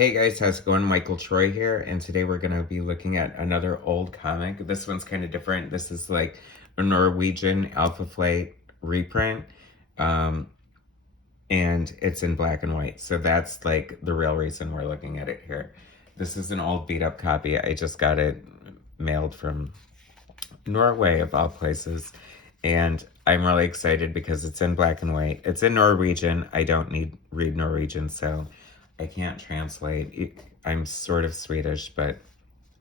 Hey guys, how's it going? Michael Troy here, and today we're going to be looking at another old comic. This one's kind of different. This is like a Norwegian Alpha Flight reprint, um, and it's in black and white. So that's like the real reason we're looking at it here. This is an old beat up copy. I just got it mailed from Norway, of all places, and I'm really excited because it's in black and white. It's in Norwegian. I don't read Norwegian, so I can't translate. I'm sort of Swedish, but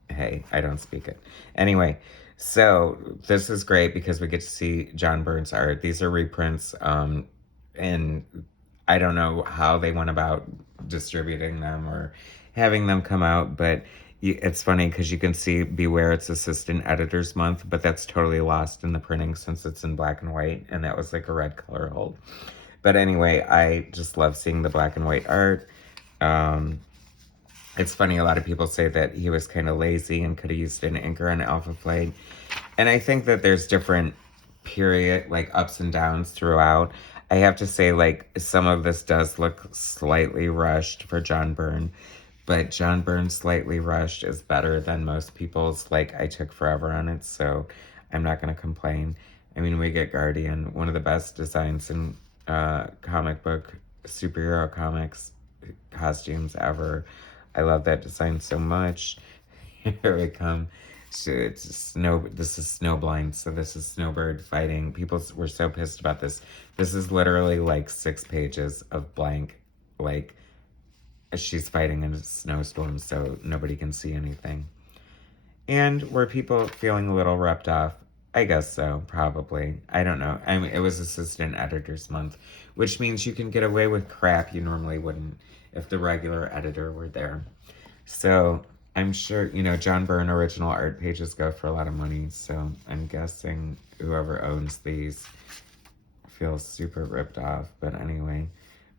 hey, I don't speak it. Anyway, so this is great because we get to see John Byrne's art. These are reprints, and I don't know how they went about distributing them or having them come out, but it's funny because you can see Beware, it's Assistant Editor's Month, but that's totally lost in the printing since it's in black and white, and that was like a red color hold. But anyway, I just love seeing the black and white art. It's funny, a lot of people say that he was kind of lazy and could have used an inker on Alpha Flight. And I think that there's different period, like ups and downs throughout. I have to say, like, some of this does look slightly rushed for John Byrne, but John Byrne slightly rushed is better than most people's. Like, I took forever on it, so I'm not going to complain. I mean, we get Guardian, one of the best designs in comic book, superhero comics, costumes ever. I love that design so much. Here we come. So it's this is Snowblind, so this is Snowbird fighting. People were so pissed about this. This is literally like 6 pages of blank, like she's fighting in a snowstorm so nobody can see anything. And were people feeling a little ripped off? I guess so, probably. I don't know. I mean, it was Assistant Editor's Month, which means you can get away with crap you normally wouldn't if the regular editor were there. So I'm sure, John Byrne original art pages go for a lot of money, so I'm guessing whoever owns these feels super ripped off. But anyway,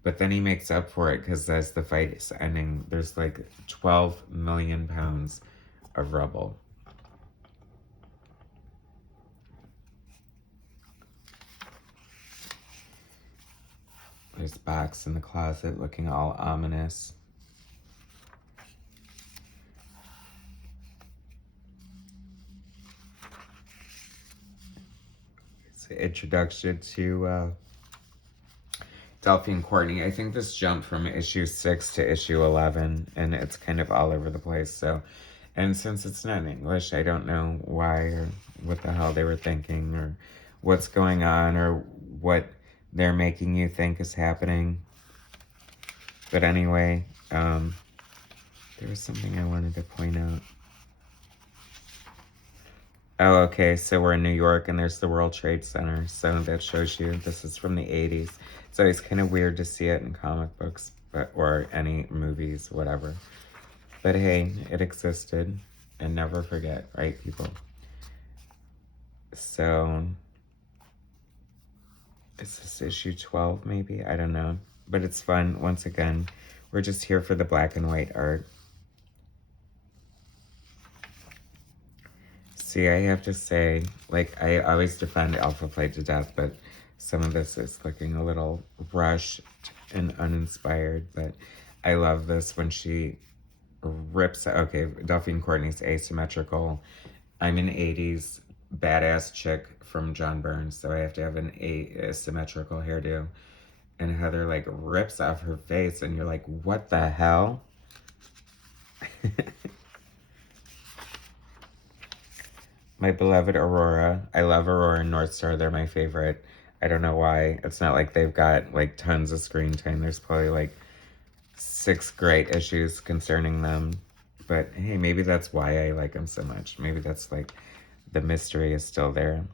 but then he makes up for it because as the fight is ending, there's like 12 million pounds of rubble. There's Box in the closet looking all ominous. It's an introduction to Delphine Courtney. I think this jumped from issue 6 to issue 11, and it's kind of all over the place. So, and since it's not in English, I don't know why or what the hell they were thinking or what's going on or what they're making you think is happening. But anyway, there was something I wanted to point out. Oh, okay, so we're in New York and there's the World Trade Center. So that shows you this is from the 80s. It's always kind of weird to see it in comic books or any movies, whatever. But hey, it existed. And never forget, right, people? So, is this issue 12 maybe? I don't know. But it's fun. Once again, we're just here for the black and white art. See, I have to say, like, I always defend Alpha Flight to death, but some of this is looking a little rushed and uninspired. But I love this when she rips. Okay, Delphine Courtney's asymmetrical. I'm an 80s badass chick from John Byrne, so I have to have an asymmetrical hairdo. And Heather, like, rips off her face, and you're like, what the hell? My beloved Aurora. I love Aurora and North Star. They're my favorite. I don't know why. It's not like they've got, like, tons of screen time. There's probably, like, 6 great issues concerning them. But, hey, maybe that's why I like them so much. Maybe that's, like, the mystery is still there.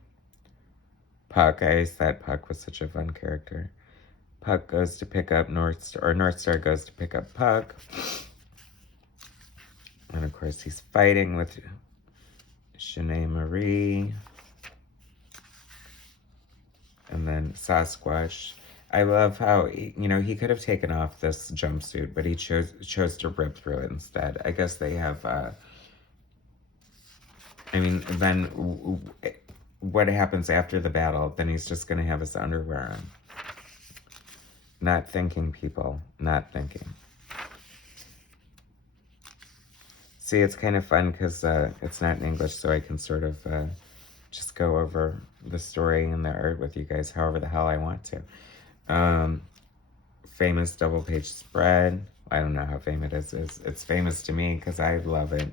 Puck. I always thought Puck was such a fun character. Puck goes to pick up North Star, or North Star goes to pick up Puck. And, of course, he's fighting with Shanae Marie. And then Sasquatch. I love how, he could have taken off this jumpsuit, but he chose to rip through it instead. I guess they have, then what happens after the battle? Then he's just going to have his underwear on. Not thinking, people. Not thinking. See, it's kind of fun because it's not in English, so I can sort of just go over the story and the art with you guys however the hell I want to. Famous double page spread. I don't know how famous it is. It's famous to me because I love it.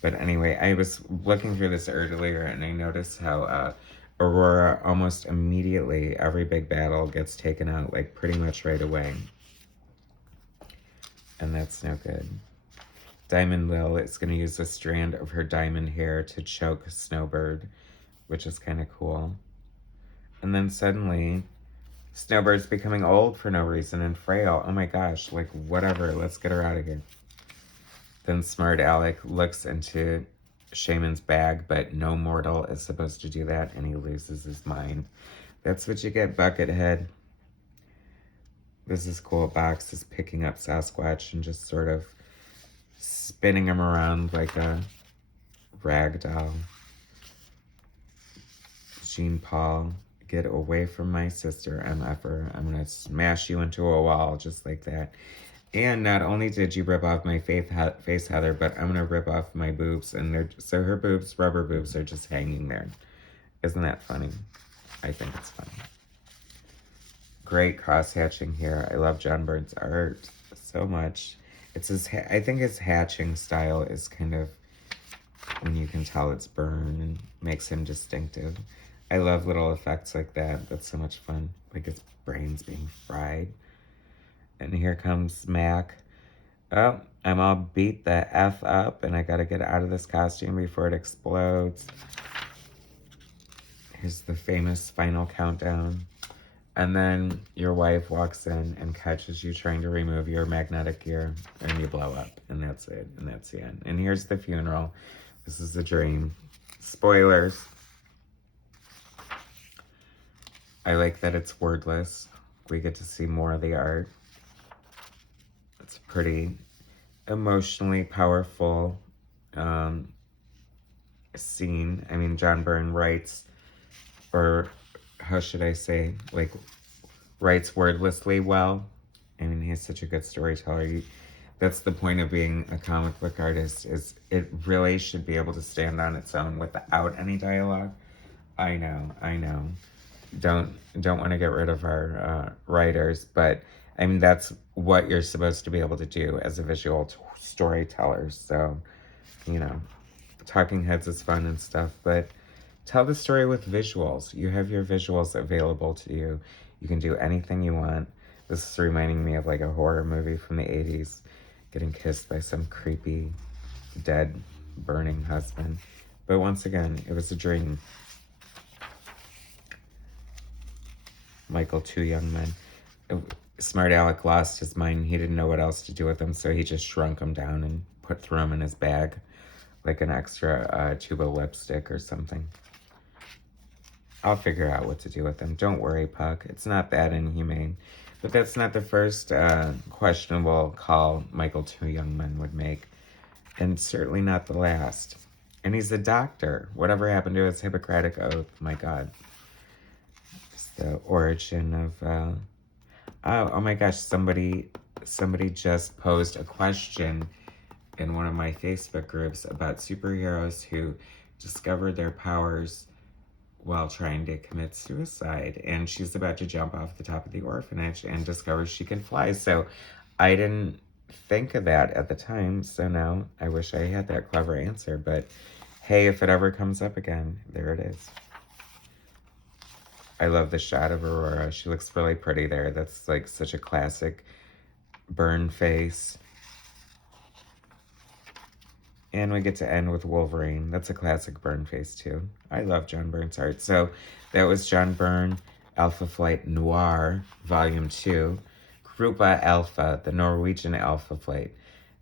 But anyway, I was looking through this earlier and I noticed how Aurora almost immediately, every big battle gets taken out like pretty much right away. And that's no good. Diamond Lil is going to use a strand of her diamond hair to choke Snowbird, which is kind of cool. And then suddenly, Snowbird's becoming old for no reason and frail. Oh my gosh, like whatever, let's get her out of here. Then Smart Alec looks into Shaman's bag, but no mortal is supposed to do that, and he loses his mind. That's what you get, Buckethead. This is cool. Box is picking up Sasquatch and just sort of spinning him around like a rag doll. Jean Paul, get away from my sister, MFer. I'm going to smash you into a wall just like that. And not only did you rip off my face, Heather, but I'm going to rip off my boobs. And so her boobs, rubber boobs, are just hanging there. Isn't that funny? I think it's funny. Great cross-hatching here. I love John Byrne's art so much. It's his, I think his hatching style is kind of, when you can tell it's Byrne and makes him distinctive. I love little effects like that. That's so much fun. Like his brain's being fried. And here comes Mac. Oh, I'm all beat the F up and I gotta get out of this costume before it explodes. Here's the famous final countdown. And then your wife walks in and catches you trying to remove your magnetic gear and you blow up. And that's it. And that's the end. And here's the funeral. This is the dream. Spoilers. I like that it's wordless. We get to see more of the art. It's pretty emotionally powerful scene. I mean, John Byrne writes, or how should I say, like, writes wordlessly well. I mean, he's such a good storyteller. That's the point of being a comic book artist, is it really should be able to stand on its own without any dialogue. I know. Don't want to get rid of our writers, but I mean, that's what you're supposed to be able to do as a visual storyteller. So, you know, talking heads is fun and stuff, but tell the story with visuals. You have your visuals available to you. You can do anything you want. This is reminding me of like a horror movie from the 80s, getting kissed by some creepy, dead, burning husband. But once again, it was a dream. Michael, 2 young men. Smart Alec lost his mind. He didn't know what else to do with them, so he just shrunk them down and threw them in his bag, like an extra tube of lipstick or something. I'll figure out what to do with them. Don't worry, Puck. It's not that inhumane. But that's not the first questionable call Michael, 2 young men would make. And certainly not the last. And he's a doctor. Whatever happened to his Hippocratic oath? My God. It's the origin of... oh my gosh, somebody just posed a question in one of my Facebook groups about superheroes who discovered their powers while trying to commit suicide. And she's about to jump off the top of the orphanage and discovers she can fly. So I didn't think of that at the time. So now I wish I had that clever answer. But hey, if it ever comes up again, there it is. I love the shot of Aurora. She looks really pretty there. That's like such a classic Byrne face. And we get to end with Wolverine. That's a classic Byrne face too. I love John Byrne's art. So that was John Byrne, Alpha Flight Noir, Volume 2. Gruppe Alfa, the Norwegian Alpha Flight.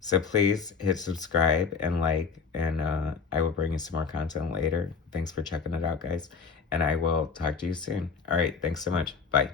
So please hit subscribe and like, and I will bring you some more content later. Thanks for checking it out, guys. And I will talk to you soon. All right, thanks so much. Bye.